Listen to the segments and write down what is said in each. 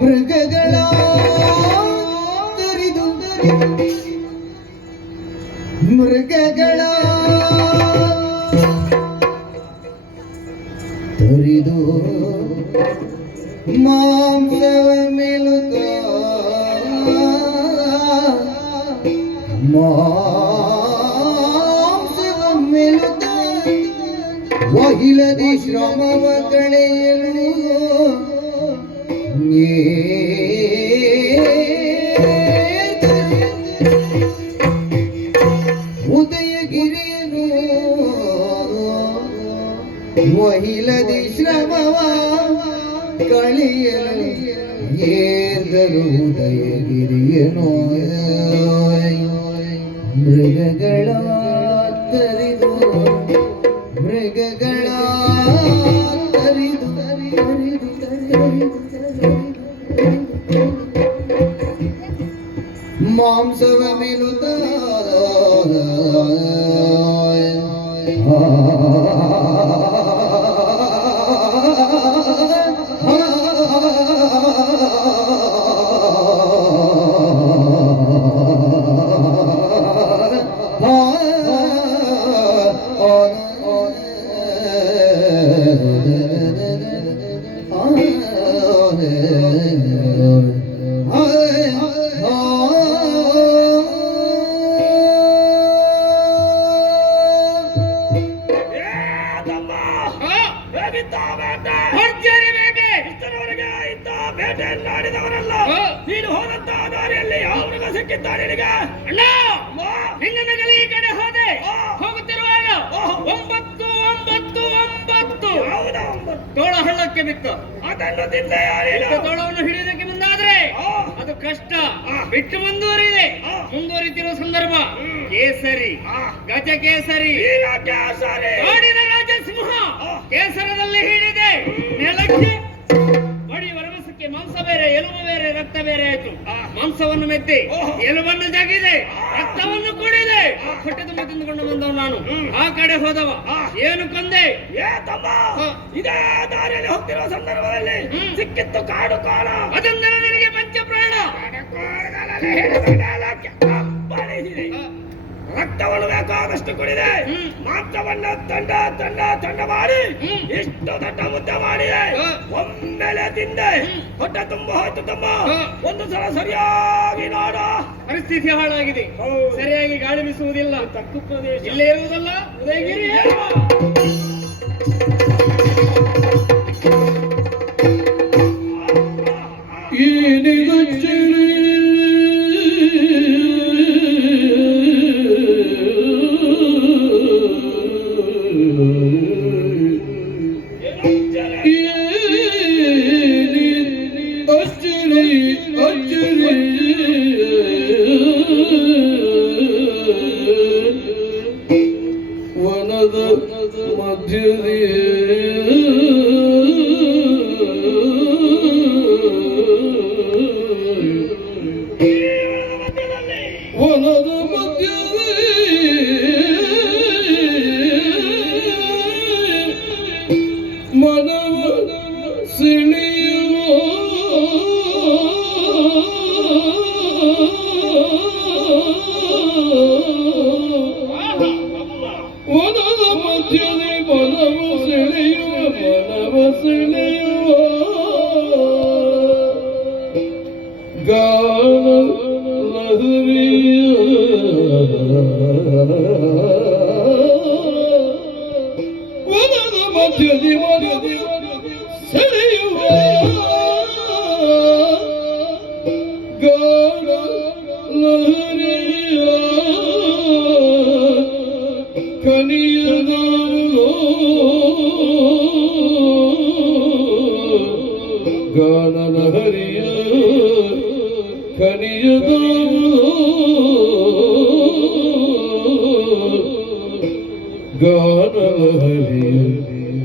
ಮೃಗಗಳ ತೊರಿದು ಮೃಗಗಳ ತೊರಿದು ಮಾಂಸವ ಮೇಲುಕ ಮಾಂಸವ ಮೇಲುಕ ವಹಿಲದಿ ಶ್ರಮವ ಕಳೆಯಲು ಉದಯಗಿರಿಯನು ವಹಿಲದಿ ಶ್ರಮವ ಕಳೆಯಲು ಏರ್ದರು ಉದಯಗಿರಿಯನು ಮೃಗಗಳ ತರಿದು ಮೃಗಗಳ ತರಿದು ಮಾಂಸವ ಮೇಲುತ್ತ ನೀನು ಹೋದಂತ ದಾರಿಯಲ್ಲಿ ಅವನಿಗೆ ಸಿಕ್ಕಿದ್ದಾನೆ ಅಣ್ಣ ನಿನ್ನ ಗಲಿ ಕಡೆ ಹೋದೆ ಹೋಗುತ್ತಿರುವಾಗ 9 ತೋಳ ಹಳ್ಳಕ್ಕೆ ಬಿತ್ತು ಅದನ್ನು ತಿಂದ ತೋಳವನ್ನು ಹಿಡಿಯೋದಕ್ಕೆ ಮುಂದಾದ್ರೆ ಅದು ಕಷ್ಟ ಬಿಟ್ಟು ಮುಂದುವರಿತಿರುವ ಸಂದರ್ಭ ಕೇಸರಿ ಗಜ ಕೇಸರಿ ಕಾಡಿನ ರಾಜ ಸಿಂಹ ಕೇಸರದಲ್ಲಿ ಹಿಡಿದೆ ನೆಲಕ್ಕೆ ಮಾಂಸ ಬೇರೆ ಎಲುಬು ಬೇರೆ ರಕ್ತ ಬೇರೆ ಆಯ್ತು ಮಾಂಸವನ್ನು ಮೆತ್ತಿ ಎಲುಬನ್ನು ಜಗಿದೆ ರಕ್ತವನ್ನು ಕುಡಿದೆ ಹೊಟ್ಟೆ ತುಂಬ ತಿಂದುಕೊಂಡು ಬಂದವ ನಾನು ಆ ಕಡೆ ಹೋದವ ಏನು ಕೊಂದೆ ಇದೇ ದಾರಿಯಲ್ಲಿ ಹೋಗ್ತಿರುವ ಸಂದರ್ಭದಲ್ಲಿ ಸಿಕ್ಕಿತ್ತು ಕಾಡು ಕಾಳ ಅದೊಂದರ ನಿನಗೆ ಪಂಚಪ್ರಾಣ ರಕ್ತವನ್ನು ಬೇಕಾದಷ್ಟು ಕುಡಿದೆ ಮಾಂಸವನ್ನು ತಂಡ ಮಾಡಿ ಇಷ್ಟು ದೊಡ್ಡ ಮುದ್ದೆ ಮಾಡಿದೆ ಒಮ್ಮೆಲೆ ತಿಂದೆ ಹೊಟ್ಟೆ ತುಂಬ ಹೋಯ್ತು ತಮ್ಮ ಒಂದು ಸಲ ಸರಿಯಾಗಿ ನೋಡ ಪರಿಸ್ಥಿತಿ ಹಾಳಾಗಿದೆ ಸರಿಯಾಗಿ ಗಾಳಿ ಬೀಸುವುದಿಲ್ಲ ತಕ್ಕು ಪ್ರದೇಶ ಇಲ್ಲೇ ಇರುವುದಲ್ಲ ಉದಯಗಿರಿ ವನದ ಮಧ್ಯದಲ್ಲಿ ವನದ ಮಧ್ಯದಲ್ಲಿ ಮನವ ಸಿಳಿಯುವ ವನದ ಮಧ್ಯದಲ್ಲಿ ಮನವ ಸೆಳೆಯುವ ಗಾನ ಲಹರಿಯ ವನದ ಮಧ್ಯದಲ್ಲಿ ಸೆಳೆಯುವ ಗಾನ ಲಹರಿಯ ಕನಿಯದವೋ ಗಾನ ಲಹರಿಯ ಕನಿಯದವೋ ಗಾನ ಲಹರಿಯ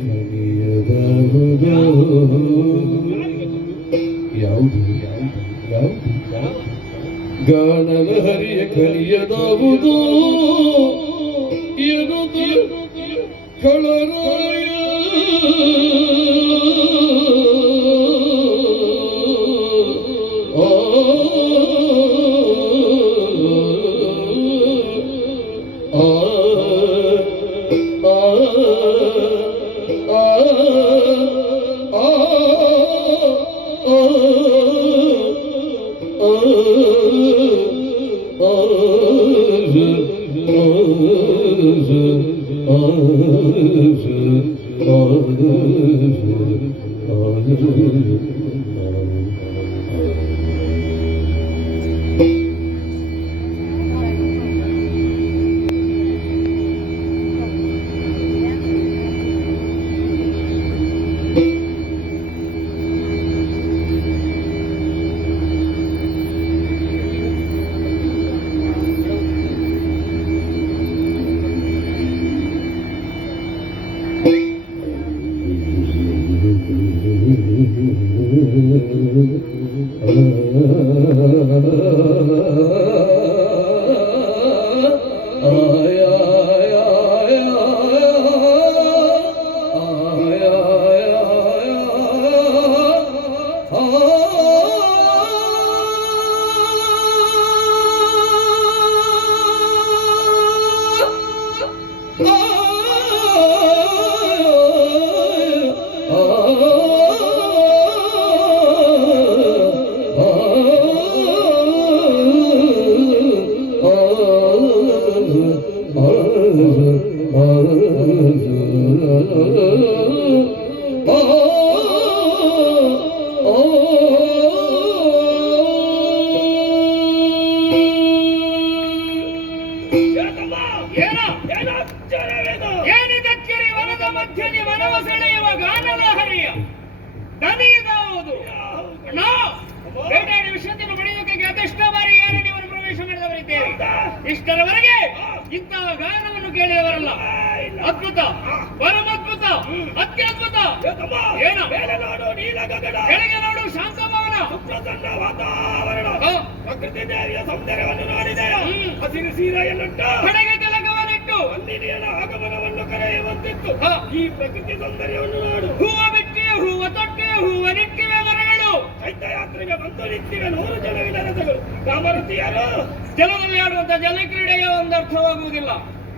ಕನಿಯದವೋ ಯಾವುದು ಗಾನ ಲಹರಿಯ ಕಲಿಯದಾವುದು ಎನ್ನುವುದು ಕಳರಾಯ ಏನಿದಚ್ಚರಿ ವನದ ಮಧ್ಯದಿ ಮನವ ಸೆಳೆಯುವ ಗಾನದ ಹರಿಯ ದನಿಯುವುದು ಬೇಟೆಯ ವಿಷಯವನ್ನು ಪಡೆಯುವುದಕ್ಕೆ ಅದೆಷ್ಟ ಬಾರಿ ಯಾರು ನೀವು ಪ್ರವೇಶ ಮಾಡಿದವರಿದ್ದೇವೆ. ಇಷ್ಟರವರೆಗೆ ಇಂತಹ ಗಾನವನ್ನು ಕೇಳಿದವರಲ್ಲ. ಅದ್ಭುತ, ಪರಮದ್ಭುತ, ಅತ್ಯದ್ಭುತ. ಏನು ಕೆಳಗೆ ನೋಡು ಶಾಂತ ಭವನ, ವಾತಾವರಣ, ಪ್ರಕೃತಿ ದೇವಿಯ ಸೌಂದರ್ಯವನ್ನು ನೋಡಿದೆಯ. ಹಸಿರು ಸೀರೆಯನ್ನುಂಟು, ಕಡೆಗೆ ತಿಲಕವನ್ನಿಟ್ಟು ಅಂದಿನಿಯ ಆಗಮನವನ್ನು ಕರೆಯುವಂತಿತ್ತು. ಈ ಪ್ರಕೃತಿ ಸೌಂದರ್ಯವನ್ನು ನೋಡು. ಹೂವ ಬಿಟ್ಟಿವೆ, ಹೂವ ತೊಟ್ಟಿವೆ, ಹೂವ ನಿಟ್ಟಿವೆ ಮರಗಳು. ಚೈತ್ಯಯಾತ್ರೆಗೆ ಬಂದು ನಿಂತಿವೆ 100 ಜನವಿನ ರಥಗಳು. ಕಾಮರತಿಯರು ಜಲದಲ್ಲಿ ಆಡುವಂತ ಜಲಕ್ರೀಡೆಗೆ ಒಂದು ಅರ್ಥವಾಗುವುದಿಲ್ಲ.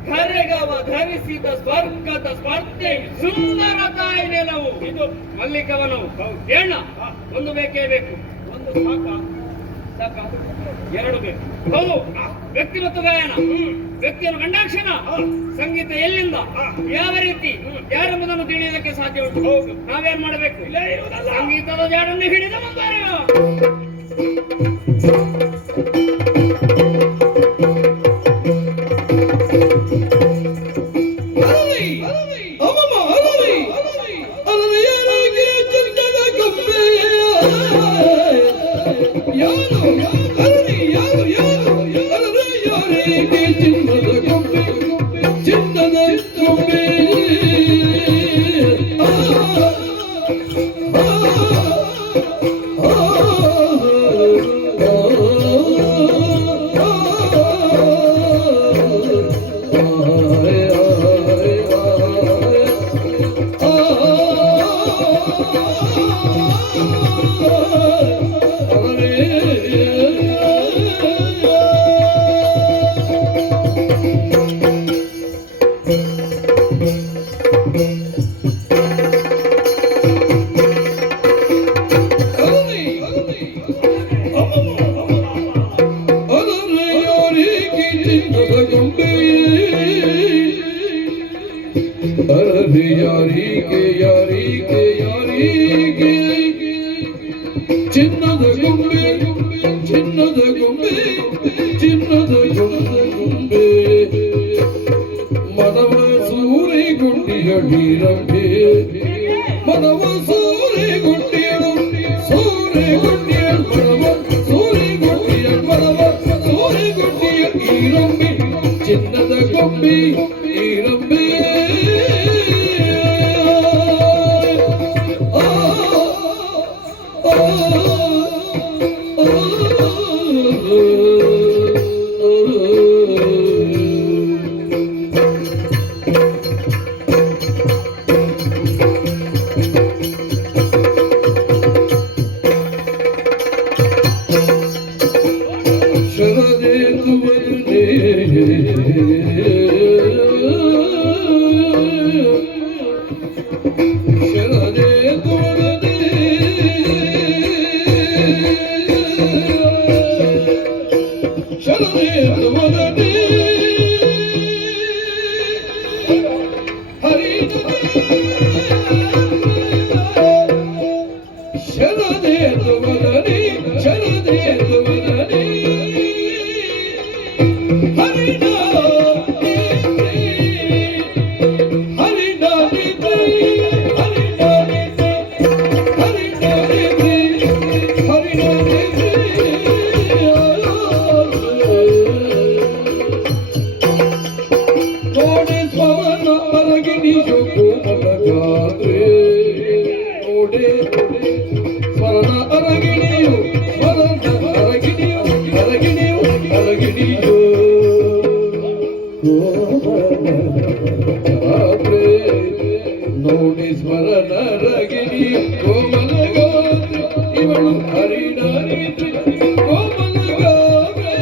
ಕರೆಗವ ಧರಿಸಿದ ಸ್ವರ್ಗದ ಸ್ಪರ್ಧೆ ಸುಂದರ ತಾಯಿ ನೆಲವು. ಇದು ಮಲ್ಲಿಕವನು. ಹೇಳ, ಒಂದು ಬೇಕೇ ಬೇಕು. ಒಂದು ಸಾಕ, ಎರಡು ಬೇಕು. ಹೌದು, ವ್ಯಕ್ತಿ ಮತ್ತು ಗಾಯನ. ವ್ಯಕ್ತಿಯನ್ನು ಕಂಡಾಕ್ಷಣ ಸಂಗೀತ ಎಲ್ಲಿಂದ ಯಾವ ರೀತಿ ಯಾರೆಂಬುದನ್ನು ತಿಳಿಯುವುದಕ್ಕೆ ಸಾಧ್ಯ ಉಂಟು. ನಾವೇನ್ ಮಾಡಬೇಕು? ಸಂಗೀತದ ಜಾಡನ್ನು ಹಿಡಿದ ಮುಂದುವರೆಯ ಚಿನ್ನದ ಗೊಂಬೆ ಚಿನ್ನದ ಗೊಂಬೆ ಚಿನ್ನದ ಗೊಂಬೆ ಮನವ ಸೂರೆಗುಂಡಿಯ ನೀರಂಬೆ ಮನವ ಸೂರೆಗುಂಡಿಯ ಮನವ ಸೂರೆಗುಂಡಿಯ ಮನವ ಸೂರೆಗುಂಡಿಯ ನೀರಂಬೆ ಚಿನ್ನದ ಗೊಂಬೆ ನೀರಂಬೆ ಮಗನೇ ಶರಣೇಂದು ಮಗನೇ ಶರಣೇಂದು ಮಗನೇ ಸ್ವರ್ಣ ಅರಗಿಣಿಯು ಸ್ವರ್ಣ ಅರಗಿಣಿಯು ಅರಗಿಣಿಯು ಅರಗಿಣಿಯು ನೋಡಿ ಸ್ವರ್ಣ ಅರಗಿಣಿ ಕೋಮಲ ಗಾತ್ರಿ ಇವಳು ಹರಿಣಾರಿತ್ರಿ ಕೋಮಲ ಗಾತ್ರಿ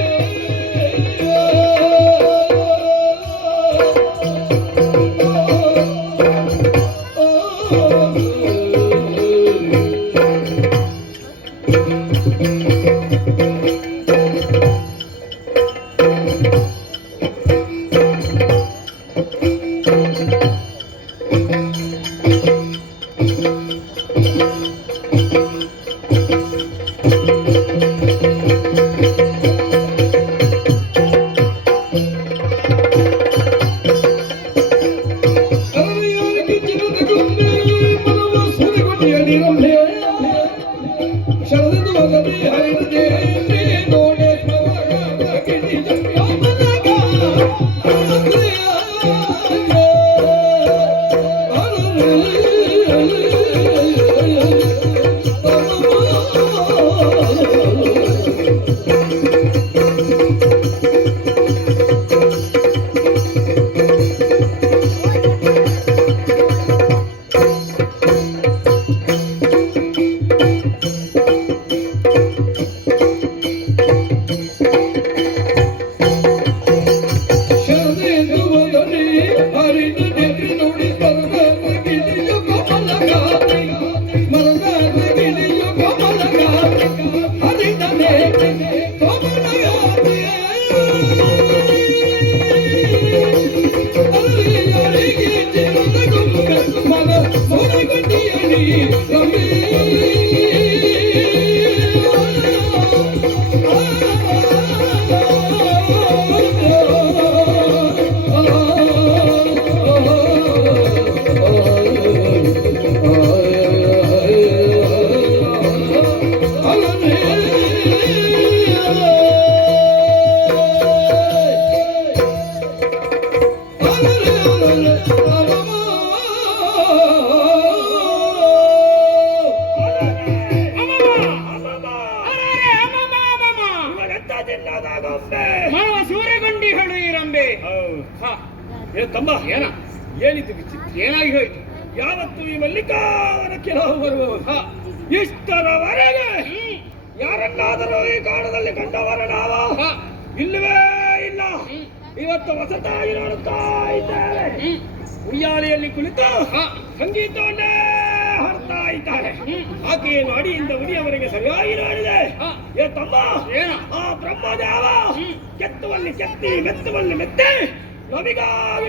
ಶರಣದು ಮಗನೇ ಹರಿಣದೆ ನೋಡೆ ಮಾವ ಸೂರ್ಯಗಂಡಿಗಳು ಈ ರಂಬೆ. ಏ ತಮ್ಮ ಏನ ಏನಿದ್ದು ವಿಚಿತ್ರ ಏನಾಗಿ ಹೋಯ್ತು? ಯಾವತ್ತು ಈ ಮಲ್ಲಿಕಾರ್ಜುನಕ್ಕೆ ನಾವು ಬರುವವರು ಇಷ್ಟರವರೆಗೆ ಯಾರನ್ನಾದರೂ ಈ ಕಾಲದಲ್ಲಿ ಕಂಡವರ ನಾವ ಇಲ್ಲವೇ ಇಲ್ಲ. ಇವತ್ತು ಹೊಸತಾಗಿ ನೋಡುತ್ತಾ ಇದ್ದಾರೆ. ಉಯ್ಯಾಲೆಯಲ್ಲಿ ಕುಳಿತು ಸಂಗೀತವನ್ನೇ ಹಾಡ್ತಾ ಇದ್ದಾರೆ. ಆಕೆಯನ್ನು ಅಡಿಯಿಂದ ಉಡಿಯವರೆಗೆ ಸರಿಯಾಗಿ ನೋಡಿದೆ. ಏ ತಮ್ಮ ಆ ಬ್ರಹ್ಮದೇವ ಕೆತ್ತುವಲ್ಲಿ ಕೆತ್ತಿ ಮೆತ್ತುವಲ್ಲಿ ಮೆತ್ತೆ ನಮಿಗಾಗಿ